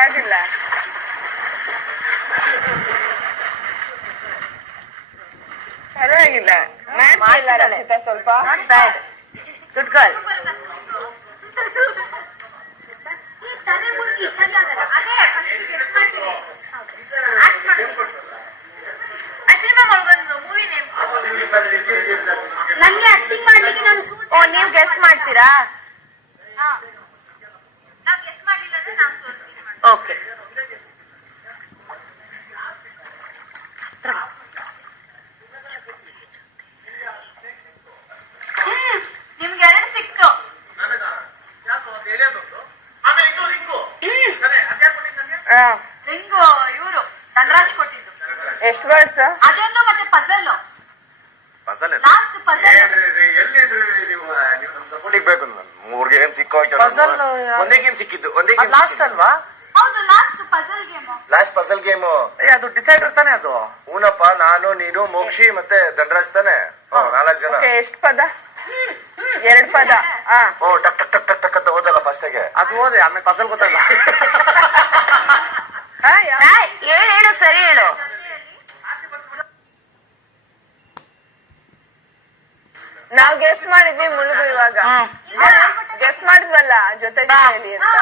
ಪರವಾಗಿಲ್ಲ. ಪರವಾಗಿಲ್ಲ, ಮಾಡ್ತಿಲ್ಲ ರಕ್ಷಿತಾ ಸ್ವಲ್ಪ. Not bad, good girl. ನನ್ಗೆ ಆಕ್ಟಿಂಗ್ ಮಾಡ್ಲಿಕ್ಕೆ ನಾನು ಓ, ನೀವು ಗೆಸ್ ಮಾಡ್ತೀರಾ? ಓಕೆ, ನಿಮ್ಗೆ 2 ಸಿಕ್ತು. ರಿಂಗು ಇವರು ಧನರಾಜ್ ಕೊಟ್ಟಿದ್ದು. ಎಷ್ಟು ವರ್ಡ್ಸ್? ಅದೊಂದು ಮತ್ತೆ ಪಜಲ್, ಲಾಸ್ಟ್ ಪಜಲ್. ಬೇಕು 3 ಗೇಮ್ ಸಿಕ್ಕೋಯ್ತು. ಒಂದೇ ಗೇಮ್ ಸಿಕ್ಕಿದ್ದು, ಒಂದೇ ಗೇಮ್ ಲಾಸ್ಟ್ ಅಲ್ವಾ? ಹೌದು, last puzzle game. Last puzzle game. ಅದು ಡಿಸೈಡರ್ ತಾನೆ ಅದು. ಹೂನಪ್ಪ, ನಾನು, ನೀನು, ಮೋಕ್ಷಿ ಮತ್ತೆ ಧನರಾಜ್ ತಾನೆ. 4 ಜನ. ಎಷ್ಟು ಪದ? 2 ಪದ. ಓ, ಟಕ್ ಟಕ್ ಟಕ್ ಟಕ್ ಟಕ್ ಅಂತ ಓದಲ್ಲ ಫಸ್ಟ್ ಗೆ. ಅದು ಓದೆ, ಆಮೇಲೆ ಪಜಲ್ ಗೊತ್ತಲ್ಲ. ಹೇಳು, ಸರಿ ಹೇಳು. ನಾವ್ ಗೆಸ್ಟ್ ಮಾಡಿದ್ವಿ ಮುಳುಗು. ಇವಾಗ ಗೆಸ್ಟ್ ಮಾಡಿದ್ವಲ್ಲ ಜೊತೆ ಜೊತೆಯಲ್ಲಿ ಅಂತ.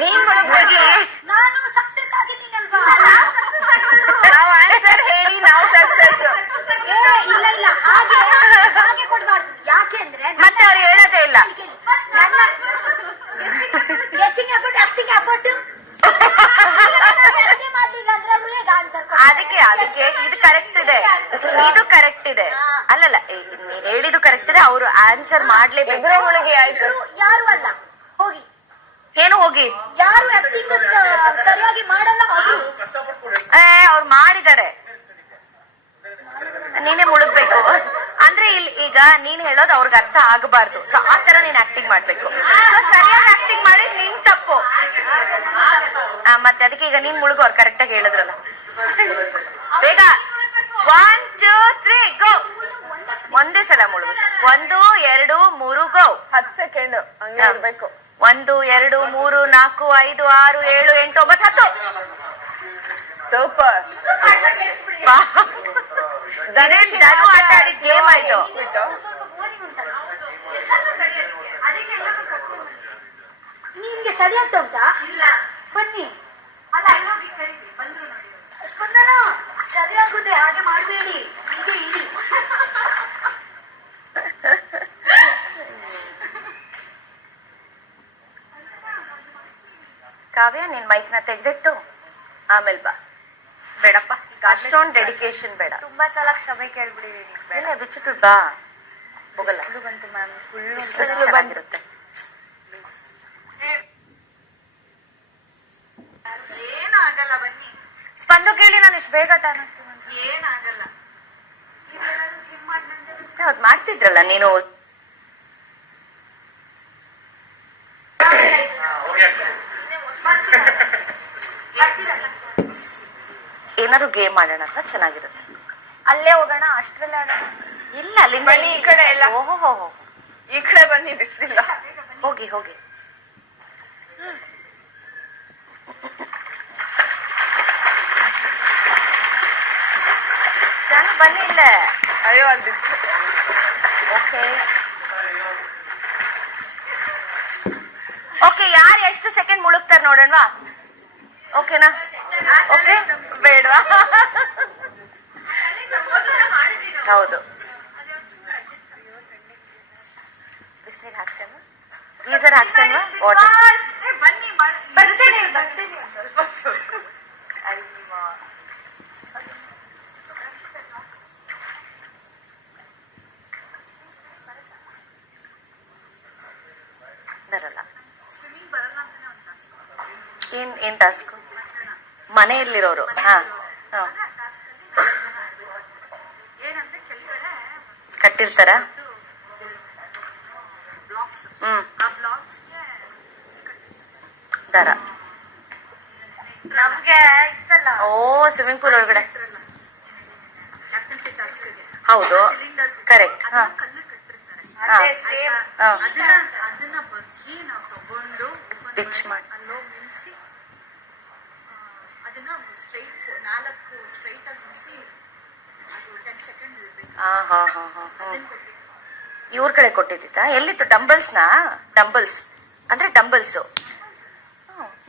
ನೀನ್ ಮುಳುಗಿ, ನಾನು ಸಕ್ಸಸ್ ಆಗಿದ್ದೀನಲ್ವಾ? ನಾವು ಆನ್ಸರ್ ಹೇಳಿ ನಾವು ಸಕ್ಸಸ್. ಇಲ್ಲ ಇಲ್ಲ, ಹಾಗೆ ಹಾಗೆ ಕೊಡ್ಬಾರ್ದು. ಯಾಕೆ ಅಂದ್ರೆ ಮತ್ತೆ ಅವ್ರು ಹೇಳೋದೇ ಇಲ್ಲ. ನನ್ನ ಗೆಸ್ಸಿಂಗ್ ಎಫರ್ಟ್, ಆಕ್ಟಿಂಗ್ ಎಫರ್ಟ್ ಮಾಡ್ಲಿಲ್ಲ ಅಂದ್ರೆ ಅವ್ರು ಹೇಗೆ ಆನ್ಸರ್? ಅದಕ್ಕೆ ಇದು ಕರೆಕ್ಟ್ ಇದೆ, ಇದು ಕರೆಕ್ಟ್ ಇದೆ. ಅಲ್ಲಲ್ಲ, ನೀನ್ ಹೇಳಿದ್ದು ಕರೆಕ್ಟ್ ಇದೆ. ಅವರು ಆನ್ಸರ್ ಮಾಡ್ಲೇಬೇಕು. ಇಬ್ರು ಮುಳುಗಿ ಆಯ್ತು. ಯಾರು ಅಲ್ಲ, ಹೋಗಿ. ಏನು ಹೋಗಿ? ಯಾರು ಆಕ್ಟಿಂಗ್ ಸರಿಯಾಗಿ ಮಾಡಲ್ಲ ಅವರು. ಅವ್ರು ಮಾಡಿದ್ದಾರೆ, ನೀನೇ ಮುಳುಗ್ಬೇಕು. ಅಂದ್ರೆ ಈಗ ನೀನ್ ಹೇಳೋದು ಅವ್ರಿಗೆ ಅರ್ಥ ಆಗಬಾರ್ದು. ಸೊ ಆ ತರ ನೀನ್ ಆಕ್ಟಿಂಗ್ ಮಾಡ್ಬೇಕು. ಸೊ ಸರಿಯಾಗಿ ಆಕ್ಟಿಂಗ್ ಮಾಡಿ ನಿನ್ ತಪ್ಪು. ಮತ್ತೆ ಅದಕ್ಕೆ ಈಗ ನೀನ್ ಮುಳುಗು, ಅವ್ರು ಕರೆಕ್ಟ್ ಆಗಿ ಹೇಳಿದ್ರಲ್ಲ. ಬೇಗ 1 2 3 ಗೋ. ಒಂದೇ ಸಲ ಮುಳುಗು. 1 2 3 ಗೋ. 10 ಸೆಕೆಂಡ್ ಹಂಗೆ ಇರ್ಬೇಕು. 1 2 3 4 5 6 7 8 9 10. ಸೂಪರ್. ಧನು ಆಟ ಆಡಿದ ಗೇಮ್ ಆಯ್ತು. ನಿಮ್ಗೆ ಚಳಿ ಆಗ್ತಾ ಉಂಟಾ? ಇಲ್ಲ, ಬನ್ನಿ. ಅಲ್ಲ, ಅಲ್ಲೋಗಿ ಕರೀರಿ, ಬಂದ್ರು ನೋಡಿ. ಸ್ಪಂದನ, ಚಳಿ ಆಗುತ್ತೆ, ಹಾಗೆ ಮಾಡಬೇಡಿ. ಹೀಗೆ ಇರಿ. ಕಾವ್ಯ, ನಿನ್ ಮೈಕ್ನ ತೆಗ್ದಿಟ್ಟು ಆಮೇಲೆ ಬಾ. ಬೇಡಪ್ಪ, ಅಷ್ಟೊಂದು ಡೆಡಿಕೇಶನ್ ಬೇಡ. ತುಂಬಾ ಸಲ ಕ್ಷಮೆ ಕೇಳ್ಬಿಡಿದೀನಿ. ಬಿಚ್ಚಿಟ್ಟು ಬಾ, ಹೋಗಲ್ಲ. ಬಂತು ಮ್ಯಾಮ್, ಫುಲ್ ಚೆನ್ನಾಗಿರುತ್ತೆ. ಏನಾಗಲ್ಲ, ಬನ್ನಿ. ಸ್ಪಂದು ಕೇಳಿ, ನಾನು ಇಷ್ಟು ಬೇಗ ಏನಾಗಲ್ಲ. ಅದ್ ಮಾಡ್ತಿದ್ರಲ್ಲ ನೀನು. ಏನಾದ್ರು ಗೇಮ್ ಆಡೋಣ ಅಂತ ಚೆನ್ನಾಗಿರುತ್ತೆ. ಅಲ್ಲೇ ಹೋಗೋಣ, ಅಷ್ಟ್ರಲ್ಲೇ ಆಡೋಣ. ಇಲ್ಲ, ಅಲ್ಲಿಂದ ಬನ್ನಿ, ಈ ಕಡೆ ಎಲ್ಲ. ಓಹೋ, ಈ ಕಡೆ ಬನ್ನಿ, ಬಿಸಿಲಿಲ್ಲ. ಹೋಗಿ ಹೋಗಿ. ನಾನು ಬನ್ನಿ ಇಲ್ಲ. ಅಯ್ಯೋ, ಅದು ಬಿಸಿಲು. ಓಕೆ ಓಕೆ, ಯಾರು ಎಷ್ಟು ಸೆಕೆಂಡ್ ಮುಳುಗ್ತಾರೆ ನೋಡೋಣವಾ? ಓಕೆನಾ? ಓಕೆ, ಬೇಡವಾ? ಹೌದು, ಬಿಸಿನೀರು ಹಾಕ್ಸೋಣ, ಗೀಸರ್ ಹಾಕ್ಸೋಣ, ವಾಟರ್. ಬನ್ನಿ, ಬರ್ತೀನಿ. ಬರಲ್ಲ. ಏನ್ ಟಾಸ್ಕ್? ಮನೆಯಲ್ಲಿರೋರು. ಕಟ್ಟಿರ್ತಾರ. ದರ. ನಮ್ಗೆ ಇತ್ತಲ್ಲ, ಓ, ಸ್ವಿಮ್ಮಿಂಗ್ ಪೂಲ್ ಒಳಗಡೆ. ಹೌದು, ಕರೆಕ್ಟ್. ಅದನ್ನ ಬಗ್ಗಿ ನಾವು ತಗೊಂಡು ಪಿಚ್ ಮಾಡಿ. ಅಲ್ಲೋ ನಿಲ್ಸಿ ಇವ್ರ ಕಡೆ ಕೊಟ್ಟಿದ್ದ ಎಲ್ಲಿತ್ತು ಡಂಬಲ್ಸ್ನಾ ಡಂಬಲ್ಸ್ ಅಂದ್ರೆ ಡಂಬಲ್ಸ್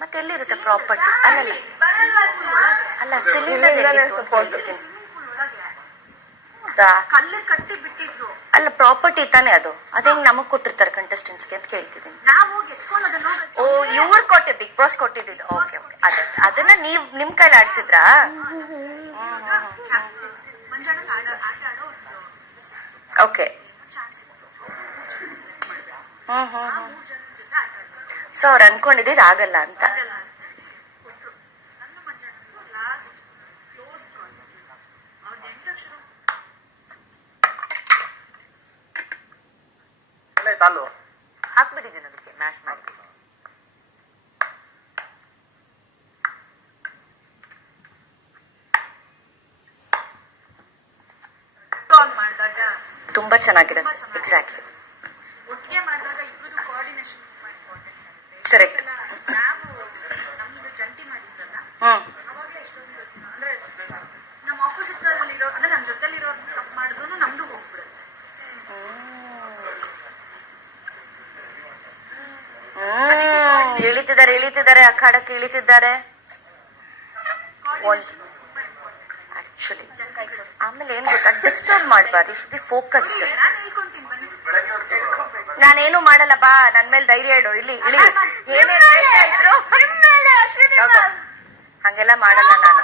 ಮತ್ತೆ ಎಲ್ಲಿರುತ್ತೆ ಪ್ರಾಪರ್ಟಿ ಅಲ್ಲ ಅಲ್ಲ ಕಲ್ಲು ಕಟ್ಟಿ ಬಿಟ್ಟಿದ್ರು. ಅಲ್ಲ ಪ್ರಾಪರ್ಟಿ ತಾನೇ ಅದು ಅದೇಂಗ್ ನಮಗ್ ಕೊಟ್ಟಿರ್ತಾರೆ ಕಂಟೆಸ್ಟೆಂಟ್ಸ್ಗೆ ಅಂತ ಕೇಳ್ತಿದ್ದೀನಿ. ನಾವು ಹೋಗಿ ಎತ್ಕೊಳ್ಳೋದನ್ನ ಓ ಇವ್ರು ಕೊಟ್ಟೆ ಬಿಗ್ ಬಾಸ್ ಕೊಟ್ಟಿದ್ದು. ಓಕೆ ಅದನ್ನ ನೀವ್ ನಿಮ್ ಕೈಲಿ ಆಡ್ಸಿದ್ರಾ? ಓಕೆ ಸೊ ಅವ್ರು ಅನ್ಕೊಂಡಿದ್ದು ಆಗಲ್ಲ ಅಂತ. ತಾಲು ಹಾಕ್ಬಿಟ್ಟಿದ್ದೀನಿ ಅದಕ್ಕೆ ಮ್ಯಾಶ್ ಮಾಡಿ. ತುಂಬಾ ಚೆನ್ನಾಗಿರುತ್ತೆ. ಎಕ್ಸಾಕ್ಟ್ಲಿ ಒಟ್ಟಿಗೆ ಮಾಡಿದಾಗ ಇಬ್ಬರದು ಕೋಆರ್ಡಿನೇಷನ್ ಕರೆಕ್ಟ್. ನಾವು ನಮ್ದು ಜಂಟಿ ಮಾಡಿದ್ರಲ್ಲ ಅವಾಗಲೇ ಎಷ್ಟೊಂದು ಅಂದ್ರೆ ನಮ್ಮ ಆಪೋಸಿಟ್ ಅಲ್ಲಿರೋ ಅಂದ್ರೆ ನಮ್ಮ ಜೊತೆಲಿರೋ ತಪ್ಪು ಮಾಡಿದ್ರು ನಮ್ದು ಹೋಗ್ಬಿಡುತ್ತೆ. ಇಳಿತಿದ್ದಾರೆ ಅಖಾಡಕ್ಕೆ ಇಳಿತಿದ್ದಾರೆ ಆಕ್ಚುಲಿ. ಆಮೇಲೆ ಏನ್ ಗೊತ್ತಾ, ಡಿಸ್ಟರ್ಬ್ ಮಾಡಬಾರ್ದು, ಯು ಶುಡ್ ಬಿ ಫೋಕಸ್ಡ್. ನಾನು ಹೇಳ್ಕೊಂತೀನಿ ಬನ್ನಿ. ನಾನೇನು ಮಾಡಲ್ಲ ಬಾ, ನನ್ ಮೇಲೆ ಧೈರ್ಯ ಇಡು. ಇಲ್ಲಿ ಹಂಗೆಲ್ಲ ಮಾಡಲ್ಲ ನಾನು.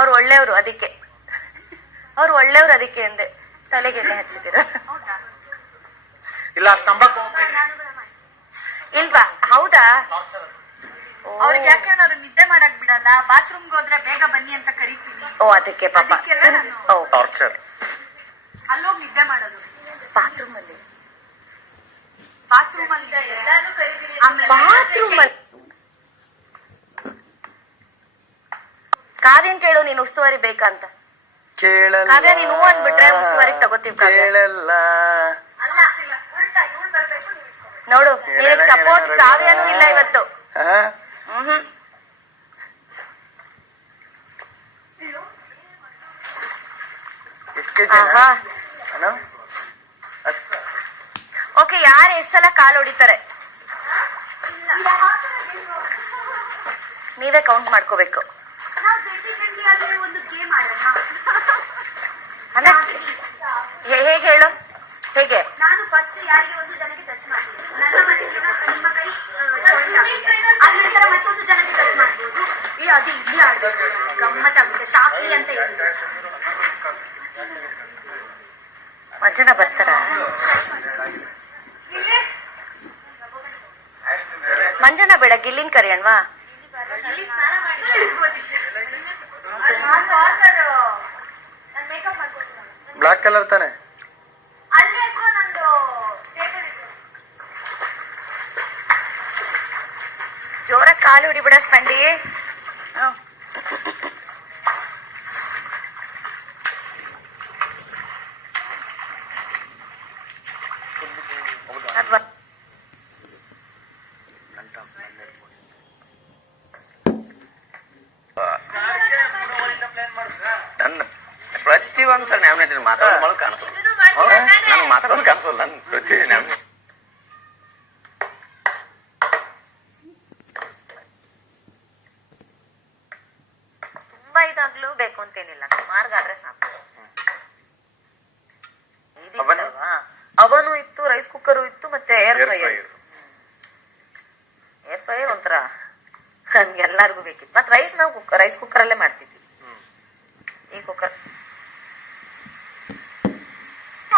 ಅವ್ರು ಒಳ್ಳೆಯವರು ಅದಕ್ಕೆ ಅಂದೆ. ತಲೆಗೆ ಎಣ್ಣೆ ಹಚ್ಚಿದ್ದೀರ ಇಲ್ಲ ಸ್ತಂಭಕ್ಕೆ ಇಲ್ವಾ? ಹೌದಾ? ಅವ್ರಿಗೆ ಯಾಕಂದ್ರೆ ಅವ್ರು ನಿದ್ದೆ ಮಾಡಕ್ ಬಿಡಲ್ಲ. ಬಾತ್ರೂಮ್ಗೆ ಹೋದ್ರೆ ಬೇಗ ಬನ್ನಿ ಅಂತ ಕರಿತೀನಿ. ಓ ಅದಕ್ಕೆ ಪಾಪ. ಓ ಟಾರ್ಚರ್. ಅಲ್ಲೋಗಿ ನಿದ್ದೆ ಮಾಡೋದು ಬಾತ್ರೂಮ್ ಅಲ್ಲಿ. ಬಾತ್ರೂಮ್ ಅಲ್ಲಿ ಕಾವ್ಯನ್ ಕೇಳು, ನೀನ್ ಉಸ್ತುವಾರಿ ಬೇಕಂತ. ಕಾವ್ಯ ನೀನು ಹೂ ಅಂದ್ಬಿಟ್ರೆ ಉಸ್ತುವಾರಿಗೆ ತಗೋತೀವಿ. ನೋಡು ನಿನಗೆ ಸಪೋರ್ಟ್ ಕಾವ್ಯನೂ ಇಲ್ಲ ಇವತ್ತು. ಓಕೆ, ಯಾರು ಎಷ್ಟು ಸಲ ಕಾಲು ಹೊಡಿತಾರೆ ನೀವೇ ಕೌಂಟ್ ಮಾಡ್ಕೋಬೇಕು. ಒಂದು ಗೇಮ್ ಆಡೋಣ. ಅಂದ್ರೆ ಹೇಗೆ ಹೇಳು? ಹೇಗೆ? ನಾನು ಫಸ್ಟ್ ಯಾರಿಗೆ ಒಂದು ಜನಕ್ಕೆ ಟಚ್ ಮಾಡ್ತೀನಿ, ನನ್ನ ಮತ್ತೆ ನಿಮ್ಮ ಕೈ ಜಾಯಿಂಟ್ ಆಗುತ್ತೆ. ಅದ ನಂತರ ಮತ್ತೊಂದು ಜನಕ್ಕೆ ಟಚ್ ಮಾಡ್ಬೋದು. ಅದು ಇಲ್ಲಿ ಆಡ್ಬೇಕು, ಗಮ್ಮತ್ತಾಗುತ್ತೆ. ಸಾಕಿ ಅಂತ ಹೇಳಿದ್ರು. ಮಂಜನ ಬರ್ತಾರ? ಮಂಜನ ಬೇಡ, ಗಿಲ್ಲಿನ್ ಕರಿಯಣ್ವಾ? ಇಲ್ಲಿ ಸ್ನಾನ ಮಾಡಿ ಮೇಕಪ್ ಮಾಡ್ಕೊಳ್ತೀನಿ. ಬ್ಲಾಕ್ ಕಲರ್ ತಾನೆ? ಅಲ್ಲೇ ನಂದು ಜೋರ ಕಾಲು ಹಿಡಿಬಿಡ ಸ್ಪಂಡಿ. ನನ್ನ ಪ್ರತಿಯೊಂದು ಸಲ ನ್ಯಾಮಿನೇಟ್ ಮಾತಾಡೋದು ಕಾಣಿಸಲ್ಲ, ನನಗೆ ಮಾತಾಡೋದು ಕಾಣಿಸಲ್ಲ. ನನ್ ಪ್ರತಿ ತುಂಬಾ ಇದಾಗ್ಲೂ ಬೇಕು ಅಂತೇನಿಲ್ಲ, ಮಾರ್ಗ ಆದ್ರೆ ಸಾಕು. ಅವನು ಇತ್ತು, ರೈಸ್ ಕುಕ್ಕರು ಇತ್ತು, ಮತ್ತೆ ಏರ್ ಫ್ರೈಯರ್ ಒಂಥರ ನನ್ಗೆಲ್ಲಾರ್ಗು ಬೇಕಿತ್ತು. ಮತ್ತೆ ರೈಸ್ ನಾವು ರೈಸ್ ಕುಕ್ಕರ್ ಅಲ್ಲೇ ಮಾಡ್ತಿದ್ವಿ. ಈ ಕುಕ್ಕರ್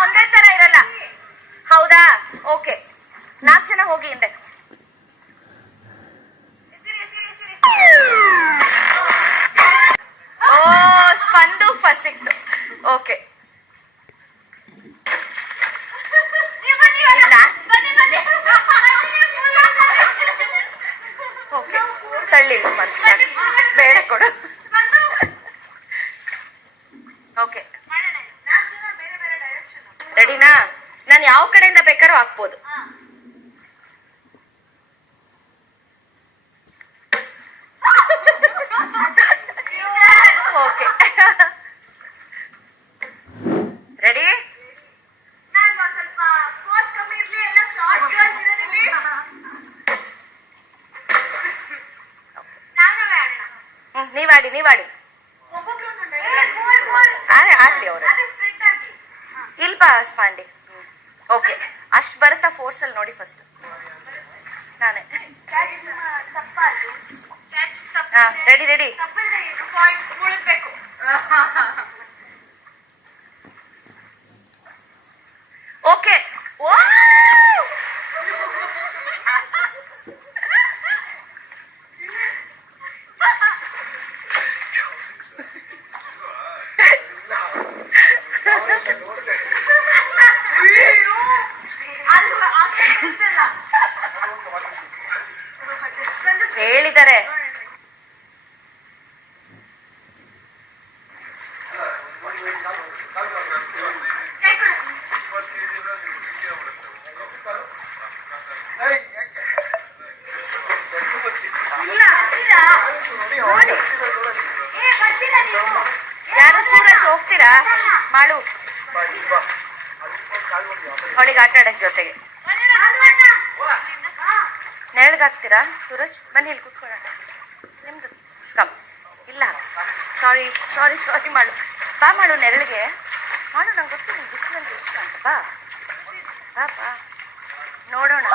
ಒಂದೇ ತರ ಇರಲ್ಲ. ಹೌದಾ? ಓಕೆ, 4 ಜನ ಹೋಗಿ ಹಿಂದೆ. ಓ ಸ್ಪಂದು ಫಸಿಕ್ತು. ಓಕೆ, ಓಕೆ ತಳ್ಳಿ ಸ್ಪಂದು ಬೇಡ. ಕೊಡು. ಓಕೆ ರೆಡಿನಾ? ನಾನು ಯಾವ ಕಡೆಯಿಂದ ಬೇಕಾದ್ರೂ ಹಾಕ್ಬೋದು. Okay ready? ನೀವಾಡಿ ಆಗ್ಲಿ ಅವ್ರು ಇಲ್ವಾ ಪಾಂಡೆ. ಓಕೆ ಅಷ್ಟು ಬರುತ್ತಾ ಫೋರ್ಸ್ ಅಲ್ಲಿ ನೋಡಿ ಫಸ್ಟ್. ನಾನೇ ರೆಡಿ ಓಕೆ. ಹೇಳಿದ್ದಾರೆ ಯಾರು ಸೂರಜ್ ಹೋಗ್ತೀರಾ ಮಾಡು ಅವಳಿಗೆ ಆಟ ಆಡಕ್ ಜೊತೆಗೆ. ನೆರಳಿಗಾಗ್ತೀರಾ ಸೂರಜ್? ಬನ್ನಿ ಇಲ್ಲಿ ಕೂತ್ಕೊಳ್ಳೋಣ. ನಿಮ್ದು ಕಮ್ ಇಲ್ಲ ಸಾರಿ ಮಾಡು ಬಾ ಮಾಡು ನೆರಳಿಗೆ ಮಾಡು. ನಂಗೆ ಗೊತ್ತು ನಿಮ್ಗೆ ಬಿಸಿಲಲ್ಲಿ ಇಷ್ಟ ಅಂತ. ಬಾ ನೋಡೋಣ.